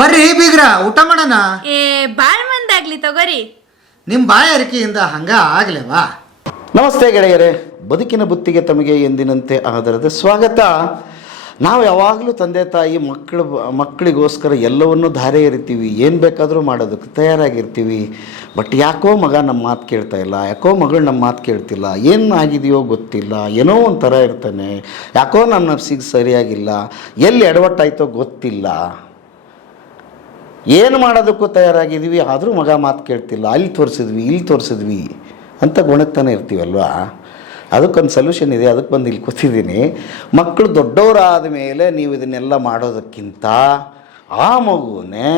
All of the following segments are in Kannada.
ಬರ್ರಿ ಬೀಗ್ರ ಊಟ ಮಾಡೋಣ. ಏ ಬಾಳ್ ಮಂದಾಗ್ಲಿ ತಗೋರಿ. ನಿಮ್ಮ ಬಾಯಾರಿಕೆಯಿಂದ ಹಂಗ ಆಗ್ಲೇವಾ? ನಮಸ್ತೆ ಗೆಳೆಯರೇ ಬದುಕಿನ ಬುತ್ತಿಗೆ ತಮಗೆ ಎಂದಿನಂತೆ ಆಧಾರದ ಸ್ವಾಗತ. ನಾವು ಯಾವಾಗಲೂ ತಂದೆ ತಾಯಿ ಮಕ್ಕಳು ಮಕ್ಕಳಿಗೋಸ್ಕರ ಎಲ್ಲವನ್ನೂ ಧಾರೆ ಎರಿತೀವಿ. ಏನು ಬೇಕಾದರೂ ಮಾಡೋದಕ್ಕೆ ತಯಾರಾಗಿರ್ತೀವಿ. ಬಟ್ ಯಾಕೋ ಮಗ ನಮ್ಮ ಮಾತು ಕೇಳ್ತಾ ಇಲ್ಲ ಯಾಕೋ ಮಗಳು ನಮ್ಮ ಮಾತು ಕೇಳ್ತಿಲ್ಲ ಏನು ಆಗಿದೆಯೋ ಗೊತ್ತಿಲ್ಲ ಏನೋ ಒಂಥರ ಇರ್ತಾನೆ. ಯಾಕೋ ನನ್ನ ಸಿಗ್ ಸರಿಯಾಗಿಲ್ಲ ಎಲ್ಲಿ ಎಡವಟ್ಟಾಯ್ತೋ ಗೊತ್ತಿಲ್ಲ. ಏನು ಮಾಡೋದಕ್ಕೂ ತಯಾರಾಗಿದ್ದೀವಿ, ಆದರೂ ಮಗ ಮಾತು ಕೇಳ್ತಿಲ್ಲ. ಅಲ್ಲಿ ತೋರಿಸಿದ್ವಿ, ಇಲ್ಲಿ ತೋರಿಸಿದ್ವಿ ಅಂತ ಗುಣಕ್ತಾನೆ ಇರ್ತೀವಲ್ವಾ? ಅದಕ್ಕೊಂದು ಸೊಲ್ಯೂಷನ್ ಇದೆ ಅದಕ್ಕೆ ಬಂದು ಇಲ್ಲಿ ಕೂತಿದ್ದೀನಿ. ಮಕ್ಕಳು ದೊಡ್ಡವರಾದ ಮೇಲೆ ನೀವು ಇದನ್ನೆಲ್ಲ ಮಾಡೋದಕ್ಕಿಂತ ಆ ಮಗುವನ್ನೇ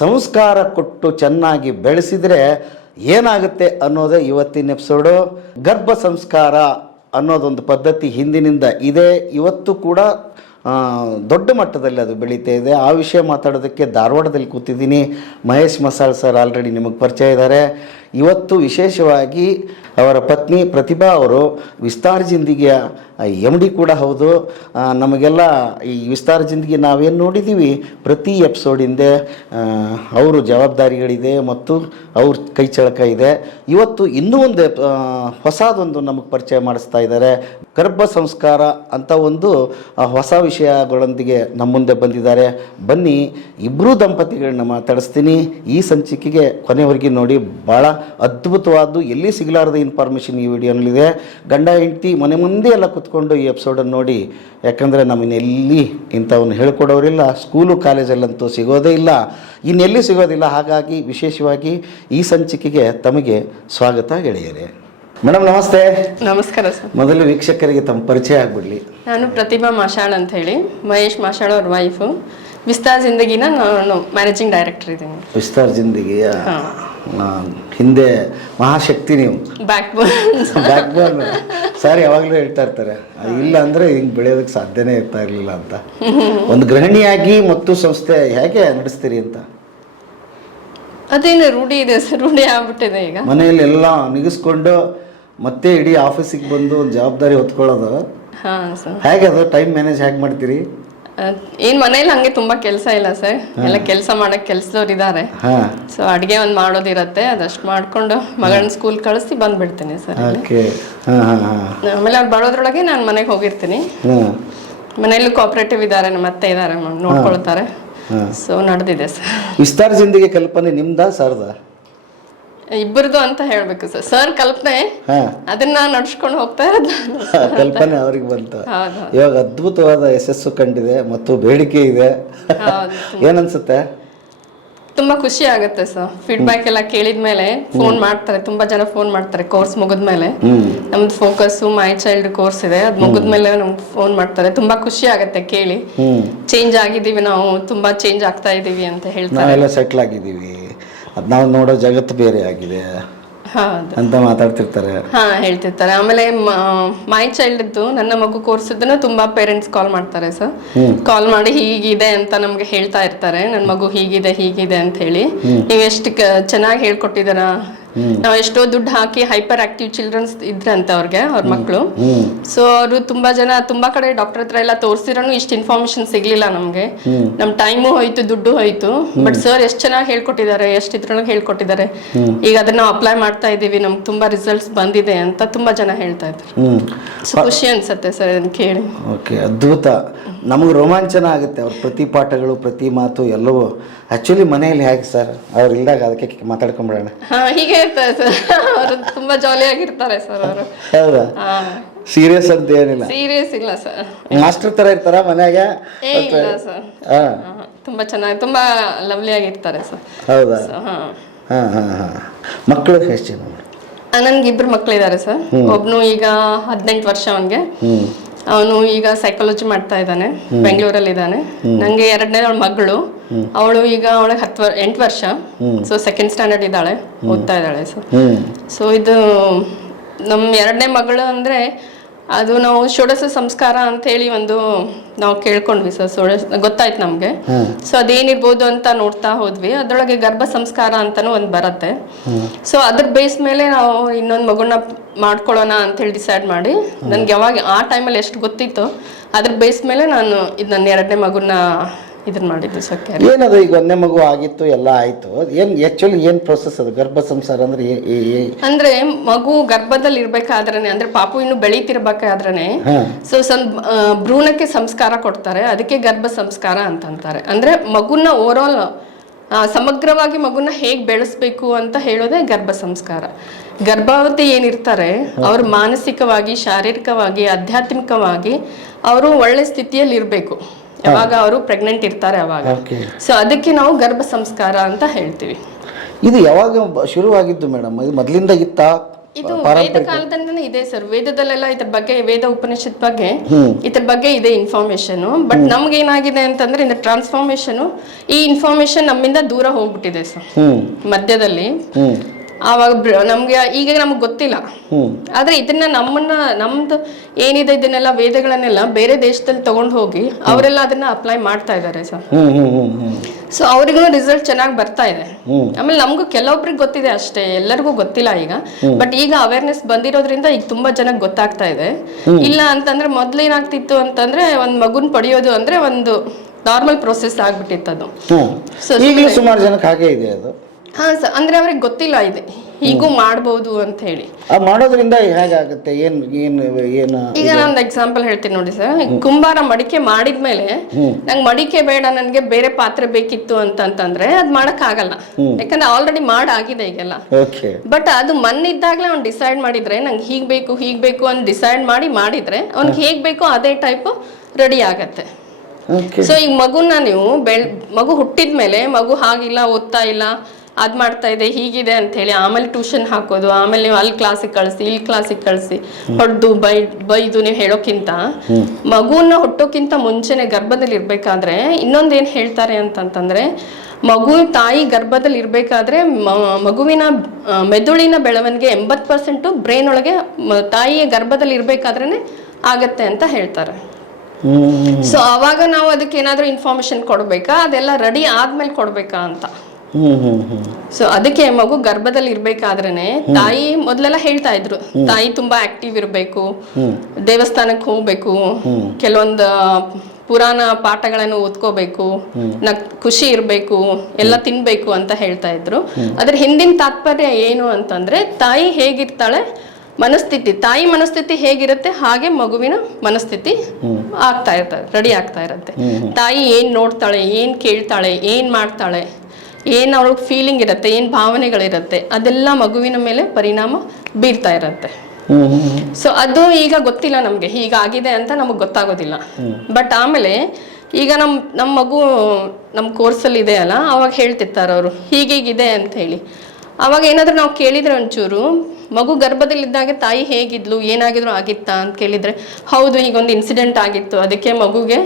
ಸಂಸ್ಕಾರ ಕೊಟ್ಟು ಚೆನ್ನಾಗಿ ಬೆಳೆಸಿದರೆ ಏನಾಗುತ್ತೆ ಅನ್ನೋದೇ ಇವತ್ತಿನ ಎಪಿಸೋಡು ಗರ್ಭ ಸಂಸ್ಕಾರ ಅನ್ನೋದೊಂದು ಪದ್ಧತಿ ಹಿಂದಿನಿಂದ ಇದೆ. ಇವತ್ತು ಕೂಡ ದೊಡ್ಡ ಮಟ್ಟದಲ್ಲಿ ಅದು ಬೆಳೀತಾ ಇದೆ. ಆ ವಿಷಯ ಮಾತಾಡೋದಕ್ಕೆ ಧಾರವಾಡದಲ್ಲಿ ಕೂತಿದ್ದೀನಿ. ಮಹೇಶ್ ಮಸಾಲ್ ಸರ್ ಆಲ್ರೆಡಿ ನಿಮಗೆ ಪರಿಚಯ ಇದ್ದಾರೆ ಇವತ್ತು ವಿಶೇಷವಾಗಿ ಅವರ ಪತ್ನಿ ಪ್ರತಿಭಾ ಅವರು ವಿಸ್ತಾರ ಜಿಂದಿಗೆಯ ಎಂ ಡಿ ಕೂಡ ಹೌದು. ನಮಗೆಲ್ಲ ಈ ವಿಸ್ತಾರ ಜಿಂದಗಿ ನಾವೇನು ನೋಡಿದ್ದೀವಿ ಪ್ರತಿ ಎಪಿಸೋಡಿಂದೆ ಅವರು ಜವಾಬ್ದಾರಿಗಳಿದೆ ಮತ್ತು ಅವ್ರ ಕೈ ಚಳಕ ಇದೆ. ಇವತ್ತು ಇನ್ನೂ ಒಂದು ಹೊಸದೊಂದು ನಮಗೆ ಪರಿಚಯ ಮಾಡಿಸ್ತಾ ಇದ್ದಾರೆ ಗರ್ಭ ಸಂಸ್ಕಾರ ಅಂತ ಒಂದು ಹೊಸ ವಿಷಯಗಳೊಂದಿಗೆ ನಮ್ಮ ಮುಂದೆ ಬಂದಿದ್ದಾರೆ. ಬನ್ನಿ ಇಬ್ಬರೂ ದಂಪತಿಗಳನ್ನ ಮಾತಾಡಿಸ್ತೀನಿ. ಈ ಸಂಚಿಕೆಗೆ ಕೊನೆವರೆಗೆ ನೋಡಿ ಭಾಳ ಅದ್ಭುತವಾದ್ದು ಎಲ್ಲಿ ಸಿಗಲಾರದ ಇನ್ಫಾರ್ಮೇಷನ್ ಈ ವಿಡಿಯೋನಲ್ಲಿದೆ. ಗಂಡ ಹೆಂಡತಿ ಮನೆ ಮುಂದೆ ಎಲ್ಲ ಕುತ್ಕೊಂಡು ಈ ಎಪಿಸೋಡನ್ನು ನೋಡಿ. ಯಾಕಂದರೆ ನಮ್ಮನ್ನೆಲ್ಲಿ ಇಂಥವನ್ನು ಹೇಳ್ಕೊಡೋರಿಲ್ಲ ಸ್ಕೂಲು ಕಾಲೇಜಲ್ಲಂತೂ ಸಿಗೋದೇ ಇಲ್ಲ. ಇನ್ನೆಲ್ಲಿ ಸಿಗೋದಿಲ್ಲ ಹಾಗಾಗಿ ವಿಶೇಷವಾಗಿ ಈ ಸಂಚಿಕೆಗೆ ತಮಗೆ ಸ್ವಾಗತ ಗೆಳೆಯರೆ. ಮೇಡಮ್ ನಮಸ್ತೆ. ನಮಸ್ಕಾರ ಸರ್. ಮೊದಲು ವೀಕ್ಷಕರಿಗೆ ತಮ್ಮ ಪರಿಚಯ ಆಗ್ಬಿಡ್ಲಿ. ನಾನು ಪ್ರತಿಭಾ ಮಾಷಾಳ್ ಅಂತ ಹೇಳಿ ಮಹೇಶ್ ಮಾಷಾಳ್ ಅವ್ರ ವೈಫು ವಿಸ್ತಾರ್ ಜಿಂದಗಿನ ನಾನು ಮ್ಯಾನೇಜಿಂಗ್ ಡೈರೆಕ್ಟರ್ ಇದ್ದೀನಿ. ವಿಸ್ತಾರ್ ಜಿಂದಗಿಯ. ಹಿಂದೆ ಮಹಾಶಕ್ತಿ ನೀವು. ಬ್ಯಾಕ್ ಬೋನ್ ಬ್ಯಾಕ್ ಸರ್ ಯಾವಾಗಲೂ ಹೇಳ್ತಾ ಇರ್ತಾರೆ. ಇಲ್ಲ ಅಂದರೆ ಹಿಂಗೆ ಬೆಳೆಯೋದಕ್ಕೆ ಸಾಧ್ಯನೇ ಇರ್ತಾ ಇರಲಿಲ್ಲ ಅಂತ. ಒಂದು ಗೃಹಿಣಿಯಾಗಿ ಮತ್ತು ಸಂಸ್ಥೆ ಹೇಗೆ ನಡೆಸ್ತೀರಿ ಅಂತ? ಅದೇನು ರೂಢಿ ಇದೆ ಸರ್? ರೂಢಿ ಆಗ್ಬಿಟ್ಟಿದೆ ಈಗ. ಮನೆಯಲ್ಲಿ ಎಲ್ಲ ನಿಗಿಸ್ಕೊಂಡು ಮತ್ತೆ ಇಡೀ ಆಫೀಸಿಗೆ ಬಂದು ಒಂದು ಜವಾಬ್ದಾರಿ ಹೊತ್ಕೊಳ್ಳೋದು. ಹೇಗೆ ಅದು? ಟೈಮ್ ಮ್ಯಾನೇಜ್ ಹೇಗೆ ಮಾಡ್ತೀರಿ? ಏನ್ ಮನೇಲಿ ಹಂಗೆ ತುಂಬಾ ಕೆಲಸ ಇಲ್ಲ ಸರ್. ಎಲ್ಲ ಕೆಲಸ ಮಾಡಕ್ ಕೆಲ್ಸದವ್ರು ಇದಾರೆ. ಸೊ ಅಡಿಗೆ ಒಂದ್ ಮಾಡೋದಿರತ್ತೆ ಅದಷ್ಟು ಮಾಡ್ಕೊಂಡು ಮಗಳನ್ನ ಸ್ಕೂಲ್ ಕಳಿಸಿ ಬಂದ್ಬಿಡ್ತೀನಿ ಸರ್ ಆಮೇಲೆ ಅವ್ರು ಬರೋದ್ರೊಳಗೆ ನಾನು ಮನೆಗೆ ಹೋಗಿರ್ತೀನಿ. ಮನೆಯಲ್ಲೂ ಮನೇಲಿ ಕೋಆಪರೇಟಿವ್ ಇದಾರೆ ನಮ್ಮ ಅತ್ತೆ ಇದಾರೆ ನೋಡ್ಕೊಳ್ತಾರೆ. ಸೊ ನಡೆದಿದೆ ಸರ್. ವಿಸ್ತಾರ ಜಿಂದಗಿ ಕಲ್ಪನೆ ನಿಮ್ದಾ ಸರ್ದ? ಇಬ್ಬರದು ಅಂತ ಹೇಳ್ಬೇಕು ಸರ್. ಸರ್ ಕಲ್ಪನೆ ಅದನ್ನ ನಡ್ಸ್ಕೊಂಡು ಹೋಗ್ತಾ ಇರೋದು. ಕಲ್ಪನೆ ಅವ್ರಿಗೆ ಬಂತು. ಇವಾಗ ಅದ್ಭುತವಾದ ಯಶಸ್ಸು ಕಂಡಿದೆ ಮತ್ತು ಬೇಡಿಕೆ ಇದೆ. ಏನನ್ಸುತ್ತೆ? ತುಂಬಾ ಖುಷಿ ಆಗುತ್ತೆ ಸರ್. ಫೀಡ್ಬ್ಯಾಕ್ ಎಲ್ಲ ಕೇಳಿದ್ಮೇಲೆ ಫೋನ್ ಮಾಡ್ತಾರೆ. ತುಂಬಾ ಜನ ಫೋನ್ ಮಾಡ್ತಾರೆ ಕೋರ್ಸ್ ಮುಗಿದ್ಮೇಲೆ ನಮ್ದು ಫೋಕಸ್ ಮೈ ಚೈಲ್ಡ್ ಕೋರ್ಸ್ ಇದೆ. ಅದ್ ಮುಗಿದ್ಮೇಲೆ ನಮ್ಗೆ ಫೋನ್ ಮಾಡ್ತಾರೆ. ತುಂಬಾ ಖುಷಿ ಆಗುತ್ತೆ ಕೇಳಿ. ಚೇಂಜ್ ಆಗಿದ್ದೀವಿ ನಾವು. ತುಂಬಾ ಚೇಂಜ್ ಆಗ್ತಾ ಇದೀವಿ ಅಂತ ಹೇಳ್ತಾರೆ. ಸೆಟ್ಲ್ ಆಗಿದ್ದೀವಿ. ಅದು ನಾವು ನೋಡೋ ಜಗತ್ತು ಬೇರೆ ಆಗಿದೆ ಹೌದು. ಅಂತ ಮಾತಾಡ್ತಿರ್ತಾರೆ. ಹಾ ಹೇಳ್ತಿರ್ತಾರೆ. ಆಮೇಲೆ ಮೈ ಚೈಲ್ಡ್ ಇದ್ದು ನನ್ನ ಮಗು ಕೋರ್ಸ್ ಇದ್ದನ್ನ ತುಂಬಾ ಪೇರೆಂಟ್ಸ್ ಕಾಲ್ ಮಾಡ್ತಾರೆ ಸರ್. ಕಾಲ್ ಮಾಡಿ ಹೀಗಿದೆ ಅಂತ ನಮ್ಗೆ ಹೇಳ್ತಾ ಇರ್ತಾರೆ. ನನ್ನ ಮಗು ಹೀಗಿದೆ ಹೀಗಿದೆ ಅಂತ ಹೇಳಿ. ನೀವು ಎಷ್ಟು ಚೆನ್ನಾಗಿ ಹೇಳ್ಕೊಟ್ಟಿದಾರ ನಾವು ಎಷ್ಟೋ ದುಡ್ಡು ಹಾಕಿ ಹೈಪರ್ ಆಕ್ಟಿವ್ ಚಿಲ್ಡ್ರನ್ಸ್ ಇದ್ರಂತ ಅವ್ರಿಗೆ ಅವ್ರ ಮಕ್ಕಳು ಸೊ ಅವರು ತುಂಬಾ ಜನ ತುಂಬಾ ಕಡೆ ಡಾಕ್ಟರ್ ಹತ್ರ ಎಲ್ಲ ತೋರಿಸಿರೋನು ಇಷ್ಟು ಇನ್ಫಾರ್ಮೇಶನ್ ಸಿಗ್ಲಿಲ್ಲ ನಮ್ಗೆ. ನಮ್ ಟೈಮು ಹೋಯ್ತು ದುಡ್ಡು ಹೋಯ್ತು. ಬಟ್ ಸರ್ ಎಷ್ಟು ಚೆನ್ನಾಗಿ ಹೇಳ್ಕೊಟ್ಟಿದ್ದಾರೆ ಎಷ್ಟು ಇದ್ರೊಳಗೆ ಹೇಳ್ಕೊಟ್ಟಿದ್ದಾರೆ. ಈಗ ಅದನ್ನ ಅಪ್ಲೈ ಮಾಡ್ತಾ ಇದೀವಿ ನಮ್ಗೆ ತುಂಬಾ ರಿಸಲ್ಟ್ಸ್ ಬಂದಿದೆ ಅಂತ ತುಂಬಾ ಜನ ಹೇಳ್ತಾ ಸೊ ಖುಷಿ ಅನ್ಸತ್ತೆ ಸರ್ ಅದನ್ನ ಕೇಳಿ. ಓಕೆ ಅದ್ಭುತ. ನಮಗೆ ರೋಮಾಂಚನ ಆಗುತ್ತೆ ಅವ್ರ ಪ್ರತಿ ಪಾಠಗಳು ಪ್ರತಿ ಮಾತು ಎಲ್ಲವೂ. ಆಕ್ಚುಲಿ ಮನೆಯಲ್ಲಿ ಹೇಗೆ ಸರ್ ಅವ್ರು ಇಲ್ದಾಗ ಅದಕ್ಕೆ ಮಾತಾಡ್ಕೊಂಬಿಡೋಣ ಹಾ ಹೀಗೆ ಇರ್ತಾರೆ ಸರ್. ಅವರು ತುಂಬಾ ಜಾಲಿಯಾಗಿರ್ತಾರೆ ಸರ್ ಅವರು. ಹೌದಾ? ಸೀರಿಯಸ್ ಅಂತ ಏನಿಲ್ಲ. ಸೀರಿಯಸ್ ಇಲ್ಲ ಸರ್. ಮಾಸ್ಟರ್ ತರ ಇರ್ತಾರ ಮನ್ಯಾಗ ಏ ಇಲ್ಲ ಸರ್. ಹಾಂ. ತುಂಬಾ ಚೆನ್ನಾಗಿ ತುಂಬಾ ಲವ್ಲಿ ಆಗಿರ್ತಾರೆ ಸರ್. ಹೌದಾ? ಹಾ. ಹಾ ಹಾ ಹಾಂ. ಮಕ್ಕಳು ಎಷ್ಟು ಜನ? ನನ್ಗೆ ಇಬ್ರು ಮಕ್ಕಳಿದ್ದಾರೆ ಸರ್. ಒಬ್ನು ಈಗ ಹದಿನೆಂಟು ವರ್ಷ ಅವನ್ಗೆ. ಅವನು ಈಗ ಸೈಕಾಲಜಿ ಮಾಡ್ತಾ ಇದ್ದಾನೆ. ಬೆಂಗಳೂರಲ್ಲಿ ಇದ್ದಾನೆ ನಂಗೆ ಎರಡನೇ ಅವಳ ಮಗಳು. ಅವಳು ಈಗ ಅವಳಿಗೆ ಹತ್ತು ಎಂಟು ವರ್ಷ. ಸೊ ಸೆಕೆಂಡ್ ಸ್ಟ್ಯಾಂಡರ್ಡ್ ಇದ್ದಾಳೆ ಓದ್ತಾ ಇದ್ದಾಳೆ. ಸೊ ಸೊ ಇದು ನಮ್ಮ ಎರಡನೇ ಮಗಳು ಅಂದ್ರೆ ಅದು ನಾವು ಷೋಡಸ ಸಂಸ್ಕಾರ ಅಂತ ಹೇಳಿ ಒಂದು ನಾವು ಕೇಳ್ಕೊಂಡ್ವಿ ಸರ್ ಷೋಡಸ ಗೊತ್ತಾಯ್ತು ನಮ್ಗೆ. ಸೊ ಅದೇನಿರ್ಬೋದು ಅಂತ ನೋಡ್ತಾ ಹೋದ್ವಿ. ಅದ್ರೊಳಗೆ ಗರ್ಭ ಸಂಸ್ಕಾರ ಅಂತಾನು ಒಂದು ಬರುತ್ತೆ. ಸೊ ಅದ್ರ ಬೇಸ್ ಮೇಲೆ ನಾವು ಇನ್ನೊಂದು ಮಗುನ ಮಾಡ್ಕೊಳ್ಳೋಣ ಅಂತ ಹೇಳಿ ಡಿಸೈಡ್ ಮಾಡಿ ನನ್ಗೆ ಯಾವಾಗ ಆ ಟೈಮಲ್ಲಿ ಎಷ್ಟು ಗೊತ್ತಿತ್ತು ಅದ್ರ ಬೇಸ್ ಮೇಲೆ ನಾನು ಇದು ನನ್ನ ಎರಡನೇ ಮಗುನ ಇದನ್ನ ಮಾಡಿದ್ದು ಸರ್ ಏನದು ಈಗ ಒಂದೇ ಮಗು ಆಗಿತ್ತು ಎಲ್ಲ ಆಯ್ತು. ಏನು ಆ್ಯಕ್ಚುಲಿ ಏನು ಪ್ರೊಸೆಸ್ ಅದು? ಗರ್ಭ ಸಂಸಾರ ಅಂದರೆ ಅಂದ್ರೆ ಮಗು ಗರ್ಭದಲ್ಲಿ ಇರ್ಬೇಕಾದ್ರೆ ಅಂದ್ರೆ ಪಾಪು ಇನ್ನು ಬೆಳೀತಿರ್ಬೇಕಾದ್ರೆ. ಸೊ ಸಂ ಭ್ರೂಣಕ್ಕೆ ಸಂಸ್ಕಾರ ಕೊಡ್ತಾರೆ ಅದಕ್ಕೆ ಗರ್ಭ ಸಂಸ್ಕಾರ ಅಂತಂತಾರೆ ಅಂದ್ರೆ ಮಗುನ ಓವರಾಲ್ ಸಮಗ್ರವಾಗಿ ಮಗುನ ಹೇಗ್ ಬೆಳೆಸ್ಬೇಕು ಅಂತ ಹೇಳೋದೇ ಗರ್ಭ ಸಂಸ್ಕಾರ. ಗರ್ಭಾವತಿ ಏನಿರ್ತಾರೆ ಅವ್ರು ಮಾನಸಿಕವಾಗಿ ಶಾರೀರಿಕವಾಗಿ ಆಧ್ಯಾತ್ಮಿಕವಾಗಿ ಅವರು ಒಳ್ಳೆ ಸ್ಥಿತಿಯಲ್ಲಿ ಇರಬೇಕು ಯಾವಾಗ ಅವರು ಪ್ರೆಗ್ನೆಂಟ್ ಇರ್ತಾರೆ ಅವಾಗ. ಸೊ ಅದಕ್ಕೆ ನಾವು ಗರ್ಭ ಸಂಸ್ಕಾರ ಅಂತ ಹೇಳ್ತೀವಿ. ಇದು ಯಾವಾಗ ಶುರುವಾಗಿದ್ದು ಮೇಡಮ್? ಇದು ಮೊದಲಿಂದ ಇತ್ತ? ಇದು ವೇದ ಕಾಲದಿಂದನೇ ಇದೆ ಸರ್. ವೇದದಲ್ಲೆಲ್ಲ ಇದ್ರ ಬಗ್ಗೆ ವೇದ ಉಪನಿಷತ್ ಬಗ್ಗೆ ಇದ್ರ ಬಗ್ಗೆ ಇದೆ ಇನ್ಫಾರ್ಮೇಶನ್ ಬಟ್ ನಮ್ಗೆ ಏನಾಗಿದೆ ಅಂತಂದ್ರೆ ಇಂದ ಟ್ರಾನ್ಸ್ಫಾರ್ಮೇಶನ್ ಈ ಇನ್ಫಾರ್ಮೇಶನ್ ನಮ್ಮಿಂದ ದೂರ ಹೋಗ್ಬಿಟ್ಟಿದೆ ಸರ್. ಮಧ್ಯದಲ್ಲಿ. ಆವಾಗ ನಮ್ಗೆ ಈಗ ನಮ್ಗೆ ಗೊತ್ತಿಲ್ಲ. ಆದ್ರೆ ಇದನ್ನ ನಮ್ಮನ್ನ ನಮ್ದು ಏನಿದೆ ಇದನ್ನೆಲ್ಲ ವೇದಗಳನ್ನೆಲ್ಲ ಬೇರೆ ದೇಶದಲ್ಲಿ ತಗೊಂಡು ಹೋಗಿ ಅವರೆಲ್ಲ ಅದನ್ನ ಅಪ್ಲೈ ಮಾಡ್ತಾ ಇದ್ದಾರೆ ಸರ್. ಸೊ ಅವ್ರಿಗೂ ರಿಸಲ್ಟ್ ಚೆನ್ನಾಗಿ ಬರ್ತಾ ಇದೆ. ಆಮೇಲೆ ನಮಗೂ ಕೆಲವೊಬ್ರಿಗೆ ಗೊತ್ತಿದೆ ಅಷ್ಟೇ ಎಲ್ಲರಿಗೂ ಗೊತ್ತಿಲ್ಲ ಈಗ. ಬಟ್ ಈಗ ಅವೇರ್ನೆಸ್ ಬಂದಿರೋದ್ರಿಂದ ಈಗ ತುಂಬಾ ಜನಕ್ಕೆ ಗೊತ್ತಾಗ್ತಾ ಇದೆ. ಇಲ್ಲ ಅಂತಂದ್ರೆ ಮೊದ್ಲು ಏನಾಗ್ತಿತ್ತು ಅಂತಂದ್ರೆ ಒಂದ್ ಮಗುನ್ ಪಡೆಯೋದು ಅಂದ್ರೆ ಒಂದು ನಾರ್ಮಲ್ ಪ್ರೊಸೆಸ್ ಆಗ್ಬಿಟ್ಟಿತ್ತು ಅದು ಸುಮಾರು ಜನಕ್ಕೆ ಹಾಗೆ ಇದೆ ಅದು. ಹಾ ಸರ್ ಅಂದ್ರೆ ಅವ್ರಿಗೆ ಗೊತ್ತಿಲ್ಲ ಇದೆ. ಹೀಗೂ ಮಾಡ್ಬೋದು ಅಂತ ಹೇಳಿ. ಆ ಮಾಡೋದ್ರಿಂದ ಹೇಗಾಗುತ್ತೆ? ಏನು ಏನು ಏನು ಈಗ ನಾನು ಎಕ್ಸಾಂಪಲ್ ಹೇಳ್ತೀನಿ ನೋಡಿ ಸರ್. ಕುಂಬಾರ ಮಡಿಕೆ ಮಾಡಿದ್ಮೇಲೆ ನಂಗೆ ಮಡಿಕೆ ಬೇಡ ನನಗೆ ಬೇರೆ ಪಾತ್ರೆ ಬೇಕಿತ್ತು ಅಂತಂದ್ರೆ ಅದ್ ಮಾಡಕ್ ಆಗಲ್ಲ. ಯಾಕಂದ್ರೆ ಆಲ್ರೆಡಿ ಆಗಿದೆ ಈಗೆಲ್ಲ. ಓಕೆ ಬಟ್ ಅದು ಮಣ್ಣಿದ್ದಾಗ್ಲೇ ಅವ್ನು ಡಿಸೈಡ್ ಮಾಡಿದ್ರೆ ನಂಗೆ ಹೀಗ್ ಬೇಕು ಹೀಗ್ ಬೇಕು ಅಂತ ಡಿಸೈಡ್ ಮಾಡಿ ಮಾಡಿದ್ರೆ ಅವ್ನಿಗೆ ಹೇಗ್ ಬೇಕೋ ಅದೇ ಟೈಪ್ ರೆಡಿ ಆಗತ್ತೆ. ಸೊ ಈಗ ಮಗುನ ನೀವು ಬೆಳ್ ಮಗು ಹುಟ್ಟಿದ್ಮೇಲೆ ಮಗು ಹಾಗಿಲ್ಲ ಓದ್ತಾ ಇಲ್ಲ ಅದ್ ಮಾಡ್ತಾ ಇದೆ ಹೀಗಿದೆ ಅಂತ ಹೇಳಿ ಆಮೇಲೆ ಟ್ಯೂಷನ್ ಹಾಕೋದು ಆಮೇಲೆ ನೀವು ಅಲ್ಲಿ ಕ್ಲಾಸಿಗೆ ಕಳಿಸಿ ಇಲ್ಲಿ ಕ್ಲಾಸಿಗೆ ಕಳಿಸಿ. ಹೊಡೆದು ಬೈ ಬೈದು ನೀವು ಹೇಳೋಕ್ಕಿಂತ ಮಗುವನ್ನ ಹುಟ್ಟೋಕ್ಕಿಂತ ಮುಂಚೆನೆ ಗರ್ಭದಲ್ಲಿ ಇರಬೇಕಾದ್ರೆ ಇನ್ನೊಂದು ಏನ್ ಹೇಳ್ತಾರೆ ಅಂತಂತಂದ್ರೆ ಮಗು ತಾಯಿ ಗರ್ಭದಲ್ಲಿ ಇರ್ಬೇಕಾದ್ರೆ ಮಗುವಿನ ಮೆದುಳಿನ ಬೆಳವಣಿಗೆ ಎಂಬತ್ ಪರ್ಸೆಂಟು ಬ್ರೈನ್ ಒಳಗೆ ತಾಯಿಯ ಗರ್ಭದಲ್ಲಿ ಇರ್ಬೇಕಾದ್ರೆನೆ ಆಗತ್ತೆ ಅಂತ ಹೇಳ್ತಾರೆ. ಸೊ ಅವಾಗ ನಾವು ಅದಕ್ಕೆ ಏನಾದರೂ ಇನ್ಫಾರ್ಮೇಶನ್ ಕೊಡ್ಬೇಕಾ? ಅದೆಲ್ಲ ರೆಡಿ ಆದ್ಮೇಲೆ ಕೊಡ್ಬೇಕಾ ಅಂತ. ಸೊ ಅದಕ್ಕೆ ಮಗು ಗರ್ಭದಲ್ಲಿ ಇರ್ಬೇಕಾದ್ರೇನೆ ತಾಯಿ ಮೊದ್ಲೆಲ್ಲ ಹೇಳ್ತಾ ಇದ್ರು. ತಾಯಿ ತುಂಬಾ ಆಕ್ಟಿವ್ ಇರಬೇಕು. ದೇವಸ್ಥಾನಕ್ಕೆ ಹೋಗ್ಬೇಕು. ಕೆಲವೊಂದು ಪುರಾಣ ಪಾಠಗಳನ್ನು ಓದ್ಕೋಬೇಕು. ನಕ್ ಖುಷಿ ಇರಬೇಕು. ಎಲ್ಲ ತಿನ್ಬೇಕು ಅಂತ ಹೇಳ್ತಾ ಇದ್ರು. ಅದ್ರ ಹಿಂದಿನ ತಾತ್ಪರ್ಯ ಏನು ಅಂತಂದ್ರೆ ತಾಯಿ ಹೇಗಿರ್ತಾಳೆ ಮನಸ್ಥಿತಿ ತಾಯಿ ಮನಸ್ಥಿತಿ ಹೇಗಿರುತ್ತೆ ಹಾಗೆ ಮಗುವಿನ ಮನಸ್ಥಿತಿ ಆಗ್ತಾ ಇರ್ತದೆ ರೆಡಿ ಆಗ್ತಾ ಇರುತ್ತೆ. ತಾಯಿ ಏನ್ ನೋಡ್ತಾಳೆ ಏನ್ ಕೇಳ್ತಾಳೆ ಏನ್ ಮಾಡ್ತಾಳೆ ಏನ್ ಅವ್ರಿಗೆ ಫೀಲಿಂಗ್ ಇರುತ್ತೆ ಏನು ಭಾವನೆಗಳಿರುತ್ತೆ ಅದೆಲ್ಲ ಮಗುವಿನ ಮೇಲೆ ಪರಿಣಾಮ ಬೀರ್ತಾ ಇರುತ್ತೆ. ಸೊ ಅದು ಈಗ ಗೊತ್ತಿಲ್ಲ ನಮಗೆ ಹೀಗಾಗಿದೆ ಅಂತ ನಮಗೆ ಗೊತ್ತಾಗೋದಿಲ್ಲ. ಬಟ್ ಆಮೇಲೆ ಈಗ ನಮ್ಮ ನಮ್ಮ ಮಗು ನಮ್ಮ ಕೋರ್ಸಲ್ಲಿ ಇದೆ ಅಲ್ಲ ಅವಾಗ ಹೇಳ್ತಿರ್ತಾರೆ ಅವರು ಹೀಗೀಗಿದೆ ಅಂತ ಹೇಳಿ. ಅವಾಗ ಏನಾದರೂ ನಾವು ಕೇಳಿದ್ರೆ ಒಂಚೂರು ಮಗು ಗರ್ಭದಲ್ಲಿದ್ದಾಗ ತಾಯಿ ಹೇಗಿದ್ಲು ಏನಾಗಿದ್ರು ಆಗಿತ್ತಾ ಅಂತ ಕೇಳಿದ್ರೆ ಹೌದು ಹೀಗೊಂದು ಇನ್ಸಿಡೆಂಟ್ ಆಗಿತ್ತು ಅದಕ್ಕೆ ಮಗುಗೆ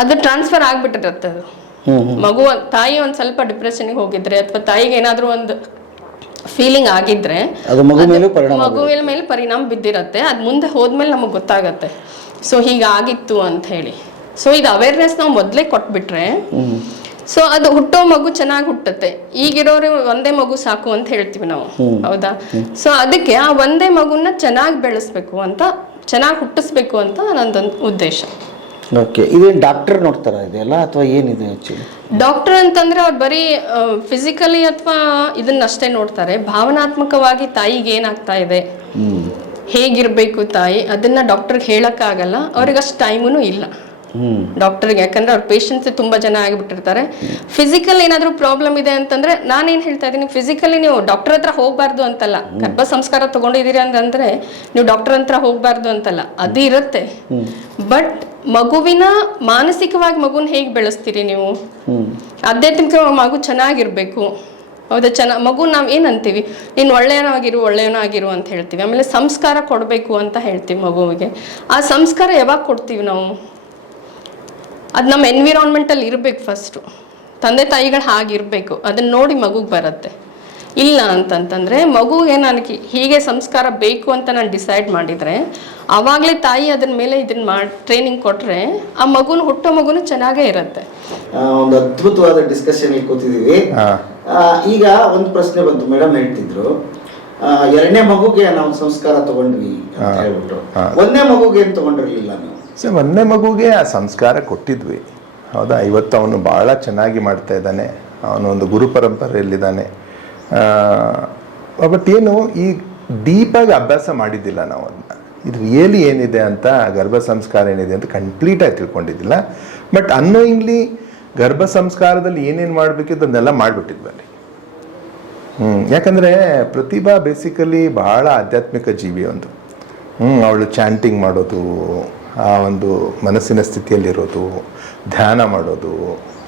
ಅದು ಟ್ರಾನ್ಸ್ಫರ್ ಆಗ್ಬಿಟ್ಟಿರತ್ತೆ ಅದು. ಮಗು ತಾಯಿ ಒಂದ್ ಸ್ವಲ್ಪ ಡಿಪ್ರೆಷನ್ಗೆ ಹೋಗಿದ್ರೆ ಅಥವಾ ತಾಯಿಗೆ ಏನಾದ್ರೂ ಒಂದು ಫೀಲಿಂಗ್ ಆಗಿದ್ರೆ ಮಗು ಮೇಲೂ ಮೇಲೆ ಪರಿಣಾಮ ಬಿದ್ದಿರತ್ತೆ. ಅದ್ ಮುಂದೆ ಹೋದ್ಮೇಲೆ ನಮಗ್ ಗೊತ್ತಾಗತ್ತೆ. ಸೊ ಹೀಗಾಗಿತ್ತು ಅಂತ ಹೇಳಿ. ಸೊ ಇದು ಅವೇರ್ನೆಸ್ ನಾವು ಮೊದಲೇ ಕೊಟ್ಬಿಟ್ರೆ ಸೊ ಅದು ಹುಟ್ಟೋ ಮಗು ಚೆನ್ನಾಗಿ ಹುಟ್ಟುತ್ತೆ. ಈಗಿರೋರು ಒಂದೇ ಮಗು ಸಾಕು ಅಂತ ಹೇಳ್ತೀವಿ ನಾವು. ಹೌದಾ? ಸೊ ಅದಕ್ಕೆ ಆ ಒಂದೇ ಮಗುನ ಚೆನ್ನಾಗಿ ಬೆಳೆಸ್ಬೇಕು ಅಂತ ಚೆನ್ನಾಗಿ ಹುಟ್ಟಿಸ್ಬೇಕು ಅಂತ ನಂದೊಂದು ಉದ್ದೇಶ. ಓಕೆ ಇದೇನು ಡಾಕ್ಟರ್ ನೋಡ್ತಾರಾ ಇದೆಲ್ಲ ಅಥವಾ ಏನಿದೆ ಆ್ಯಕ್ಚುಲಿ ಡಾಕ್ಟರ್ ಅಂತಂದ್ರೆ ಅವ್ರು ಬರೀ ಫಿಸಿಕಲಿ ಅಥವಾ ಇದನ್ನಷ್ಟೇ ನೋಡ್ತಾರೆ. ಭಾವನಾತ್ಮಕವಾಗಿ ತಾಯಿಗೆ ಏನಾಗ್ತಾ ಇದೆ? ಹೇಗಿರಬೇಕು ತಾಯಿ? ಅದನ್ನ ಡಾಕ್ಟರ್ಗೆ ಹೇಳಕ್ಕಾಗಲ್ಲ. ಅವ್ರಿಗೆ ಅಷ್ಟು ಟೈಮೂ ಇಲ್ಲ. ಡಾಕ್ಟರ್ಗೆ ಯಾಕಂದ್ರೆ ಅವ್ರ ಪೇಷಂಟ್ಸ್ ತುಂಬಾ ಜನ ಆಗಿಬಿಟ್ಟಿರ್ತಾರೆ. ಫಿಸಿಕಲ್ ಏನಾದ್ರೂ ಪ್ರಾಬ್ಲಮ್ ಇದೆ ಅಂತಂದ್ರೆ ನಾನೇನ್ ಹೇಳ್ತಾ ಇದ್ದೀನಿ ಫಿಸಿಕಲಿ ನೀವು ಡಾಕ್ಟರ್ ಹತ್ರ ಹೋಗ್ಬಾರ್ದು ಅಂತಲ್ಲ. ಗರ್ಭ ಸಂಸ್ಕಾರ ತಗೊಂಡಿದ್ದೀರಿ ಅಂತಂದ್ರೆ ನೀವು ಡಾಕ್ಟರ್ ಹತ್ರ ಹೋಗ್ಬಾರ್ದು ಅಂತಲ್ಲ. ಅದು ಇರುತ್ತೆ. ಬಟ್ ಮಗುವಿನ ಮಾನಸಿಕವಾಗಿ ಮಗುನ ಹೇಗೆ ಬೆಳೆಸ್ತೀರಿ ನೀವು? ಆಧ್ಯಾತ್ಮಿಕ ಮಗು ಚೆನ್ನಾಗಿರ್ಬೇಕು. ಹೌದಾ? ಚೆನ್ನ ಮಗು ನಾವು ಏನಂತೀವಿ ನೀನು ಒಳ್ಳೆಯವನಾಗಿರು ಒಳ್ಳೆಯವನಾಗಿರು ಅಂತ ಹೇಳ್ತೀವಿ. ಆಮೇಲೆ ಸಂಸ್ಕಾರ ಕೊಡಬೇಕು ಅಂತ ಹೇಳ್ತೀವಿ ಮಗುವಿಗೆ. ಆ ಸಂಸ್ಕಾರ ಯಾವಾಗ ಕೊಡ್ತೀವಿ ನಾವು? ಅದು ನಮ್ಮ ಎನ್ವಿರಾನ್ಮೆಂಟಲ್ಲಿ ಇರಬೇಕು ಫಸ್ಟು ತಂದೆ ತಾಯಿಗಳು ಹಾಗಿರಬೇಕು. ಅದನ್ನ ನೋಡಿ ಮಗುಗೆ ಬರುತ್ತೆ. ಇಲ್ಲ ಅಂತಂತಂದ್ರೆ ಮಗುಗೆ ನನಗೆ ಹೀಗೆ ಸಂಸ್ಕಾರ ಬೇಕು ಅಂತ ನಾನು ಡಿಸೈಡ್ ಮಾಡಿದರೆ ಆವಾಗಲೇ ತಾಯಿ ಅದನ್ನ ಮೇಲೆ ಇದನ್ನ ಮಾಡಿ ಟ್ರೈನಿಂಗ್ ಕೊಟ್ಟರೆ ಆ ಮಗುನ ಹುಟ್ಟೋ ಮಗುನು ಚೆನ್ನಾಗೇ ಇರುತ್ತೆ. ಒಂದು ಅದ್ಭುತವಾದ ಡಿಸ್ಕಷನ್ ಕೂತಿದ್ದೀವಿ ಆ, ಈಗ ಒಂದು ಪ್ರಶ್ನೆ ಬಂತು ಮೇಡಮ್ ಹೇಳ್ತಿದ್ರು. ಎರಡನೇ ಮಗುಗೆ ನಾವು ಸಂಸ್ಕಾರ ತಗೊಂಡ್ವಿ ಅಂತ ಹೇಳ್ಬಿಟ್ಟು. ಒಂದನೇ ಮಗುಗೆ ಏನು ತಗೊಂಡಿರಲಿಲ್ಲ ನೀವು? ಸರ್ ಒಂದನೇ ಮಗುಗೆ ಆ ಸಂಸ್ಕಾರ ಕೊಟ್ಟಿದ್ವಿ. ಹೌದಾ? ಇವತ್ತು ಅವನು ಭಾಳ ಚೆನ್ನಾಗಿ ಮಾಡ್ತಾ ಇದ್ದಾನೆ. ಅವನು ಒಂದು ಗುರು ಪರಂಪರೆಯಲ್ಲಿದ್ದಾನೆ. ಬಟ್ ಏನು, ಈ ಡೀಪಾಗಿ ಅಭ್ಯಾಸ ಮಾಡಿದ್ದಿಲ್ಲ ನಾವು ಅದನ್ನ. ಇದು ರಿಯಲಿ ಏನಿದೆ ಅಂತ, ಗರ್ಭ ಸಂಸ್ಕಾರ ಏನಿದೆ ಅಂತ ಕಂಪ್ಲೀಟಾಗಿ ತಿಳ್ಕೊಂಡಿದ್ದಿಲ್ಲ. ಬಟ್ ಅನ್ನೋಯಿಂಗ್ಲಿ ಗರ್ಭ ಸಂಸ್ಕಾರದಲ್ಲಿ ಏನೇನು ಮಾಡಬೇಕಿತ್ತು ಅದನ್ನೆಲ್ಲ ಮಾಡಿಬಿಟ್ಟಿದ್ವಲ್ಲಿ ಹ್ಞೂ ಯಾಕಂದರೆ ಪ್ರತಿಭಾ ಬೇಸಿಕಲಿ ಬಹಳ ಆಧ್ಯಾತ್ಮಿಕ ಜೀವಿ ಒಂದು. ಹ್ಞೂ ಅವಳು ಚಾಂಟಿಂಗ್ ಮಾಡೋದು, ಆ ಒಂದು ಮನಸ್ಸಿನ ಸ್ಥಿತಿಯಲ್ಲಿರೋದು, ಧ್ಯಾನ ಮಾಡೋದು,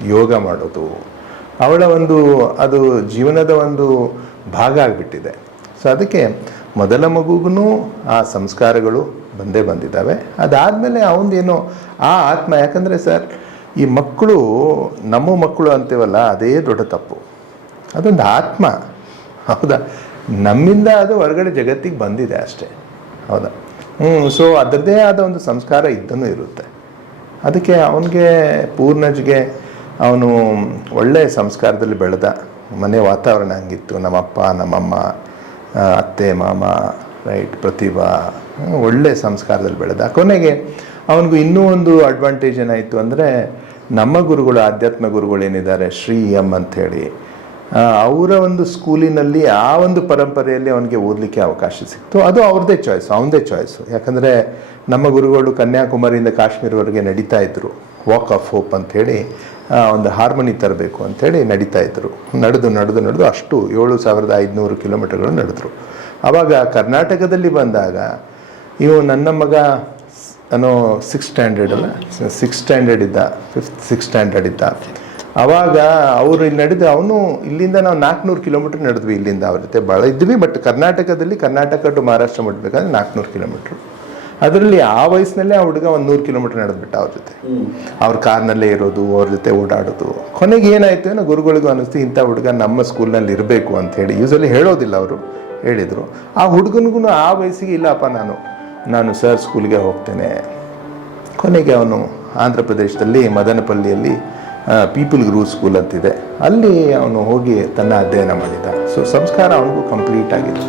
ಯೋಗ ಮಾಡೋದು ಅವಳ ಒಂದು, ಅದು ಜೀವನದ ಒಂದು ಭಾಗ ಆಗಿಬಿಟ್ಟಿದೆ. ಸೊ ಅದಕ್ಕೆ ಮೊದಲ ಮಗುಗೂ ಆ ಸಂಸ್ಕಾರಗಳು ಬಂದೇ ಬಂದಿದ್ದಾವೆ. ಅದಾದಮೇಲೆ ಅವನದೇನೋ, ಆ ಆತ್ಮ, ಯಾಕಂದರೆ ಸರ್, ಈ ಮಕ್ಕಳು, ನಮ್ಮ ಮಕ್ಕಳು ಅಂತೀವಲ್ಲ, ಅದೇ ದೊಡ್ಡ ತಪ್ಪು. ಅದೊಂದು ಆತ್ಮ. ಹೌದಾ? ನಮ್ಮಿಂದ ಅದು ಹೊರಗಡೆ ಜಗತ್ತಿಗೆ ಬಂದಿದೆ ಅಷ್ಟೇ. ಹೌದಾ? ಹ್ಞೂ ಸೊ ಅದರದ್ದೇ ಆದ ಒಂದು ಸಂಸ್ಕಾರ ಇದ್ದನೂ ಇರುತ್ತೆ. ಅದಕ್ಕೆ ಅವನಿಗೆ ಪೂರ್ಣಜ್ಗೆ ಅವನು ಒಳ್ಳೆಯ ಸಂಸ್ಕಾರದಲ್ಲಿ ಬೆಳೆದ. ಮನೆ ವಾತಾವರಣ ಹಂಗಿತ್ತು. ನಮ್ಮಪ್ಪ, ನಮ್ಮಮ್ಮ ಅತ್ತೆ, ಮಾಮ ರೈಟ್ ಪ್ರತಿಭಾ ಒಳ್ಳೆಯ ಒಳ್ಳೆ ಸಂಸ್ಕಾರದಲ್ಲಿ ಬೆಳೆದ. ಕೊನೆಗೆ ಅವನಿಗೂ ಇನ್ನೂ ಒಂದು ಅಡ್ವಾಂಟೇಜ್ ಏನಾಯಿತು ಅಂದರೆ ನಮ್ಮ ಗುರುಗಳು ಆಧ್ಯಾತ್ಮ ಗುರುಗಳು ಏನಿದ್ದಾರೆ, ಶ್ರೀ ಎಂ ಅಂಥೇಳಿ ಅವರ ಒಂದು ಸ್ಕೂಲಿನಲ್ಲಿ ಆ ಒಂದು ಪರಂಪರೆಯಲ್ಲಿ ಅವನಿಗೆ ಓದಲಿಕ್ಕೆ ಅವಕಾಶ ಸಿಕ್ತು. ಅದು ಅವ್ರದ್ದೇ ಚಾಯ್ಸ್ ಅವನದೇ ಚಾಯ್ಸು ಯಾಕಂದರೆ ನಮ್ಮ ಗುರುಗಳು ಕನ್ಯಾಕುಮಾರಿಯಿಂದ ಕಾಶ್ಮೀರವರೆಗೆ ನಡೀತಾ ಇದ್ದರು ವಾಕ್ ಆಫ್ ಹೋಪ್ ಅಂಥೇಳಿ ಒಂದು ಹಾರ್ಮೋನಿ ತರಬೇಕು ಅಂಥೇಳಿ ನಡೀತಾ ಇದ್ದರು. ನಡೆದು ನಡೆದು ನಡೆದು ಅಷ್ಟು ಏಳು ಸಾವಿರದ ಐದುನೂರು ಕಿಲೋಮೀಟರ್ಗಳು ನಡೆದ್ರು. ಆವಾಗ ಕರ್ನಾಟಕದಲ್ಲಿ ಬಂದಾಗ, ಇವು ನನ್ನ ಮಗ ಅನ್ನೋ ಸಿಕ್ಸ್ ಸ್ಟ್ಯಾಂಡರ್ಡ್ ಅಲ್ಲ? ಸಿಕ್ಸ್ ಸ್ಟ್ಯಾಂಡರ್ಡ್ ಇದ್ದ ಫಿಫ್ತ್ ಸಿಕ್ಸ್ ಸ್ಟ್ಯಾಂಡರ್ಡ್ ಇದ್ದ. ಅವಾಗ ಅವರು ಇಲ್ಲಿ ನಡೆದು, ಅವನು ಇಲ್ಲಿಂದ ನಾವು ನಾಲ್ಕುನೂರು ಕಿಲೋಮೀಟರ್ ನಡೆದ್ವಿ ಇಲ್ಲಿಂದ ಅವ್ರ ಜೊತೆ. ಭಾಳ ಇದ್ವಿ ಬಟ್ ಕರ್ನಾಟಕದಲ್ಲಿ ಕರ್ನಾಟಕ ಟು ಮಹಾರಾಷ್ಟ್ರ ಮುಟ್ಬೇಕಾದ್ರೆ ನಾಲ್ಕುನೂರು ಕಿಲೋಮೀಟ್ರು. ಅದರಲ್ಲಿ ಆ ವಯಸ್ಸಿನಲ್ಲೇ ಆ ಹುಡುಗ ಒಂದು ನೂರು ಕಿಲೋಮೀಟರ್ ನಡೆದ್ಬಿಟ್ಟ ಅವ್ರ ಜೊತೆ. ಅವ್ರ ಕಾರ್ನಲ್ಲೇ ಇರೋದು ಅವ್ರ ಜೊತೆ ಓಡಾಡೋದು. ಕೊನೆಗೆ ಏನಾಯ್ತು ಏನೋ ಗುರುಗಳಿಗೂ ಅನ್ನಿಸ್ತು ಇಂಥ ಹುಡುಗ ನಮ್ಮ ಸ್ಕೂಲ್ನಲ್ಲಿ ಇರಬೇಕು ಅಂತ ಹೇಳಿ. ಯೂಸಲಿ ಹೇಳೋದಿಲ್ಲ ಅವರು ಹೇಳಿದರು. ಆ ಹುಡುಗನಿಗೂ ಆ ವಯಸ್ಸಿಗೆ ಇಲ್ಲಪ್ಪ ನಾನು ನಾನು ಸರ್ ಸ್ಕೂಲ್ಗೆ ಹೋಗ್ತೇನೆ. ಕೊನೆಗೆ ಅವನು ಆಂಧ್ರ ಪ್ರದೇಶದಲ್ಲಿ ಮದನಪಲ್ಲಿಯಲ್ಲಿ ಪೀಪಲ್ ಗ್ರೂ ಸ್ಕೂಲ್ ಅಂತಿದೆ. ಅಲ್ಲಿ ಅವನು ಹೋಗಿ ತನ್ನ ಅಧ್ಯಯನ ಮಾಡಿದ. ಸೊ ಸಂಸ್ಕಾರ ಅವನಿಗೂ ಕಂಪ್ಲೀಟ್ ಆಗಿದೆ.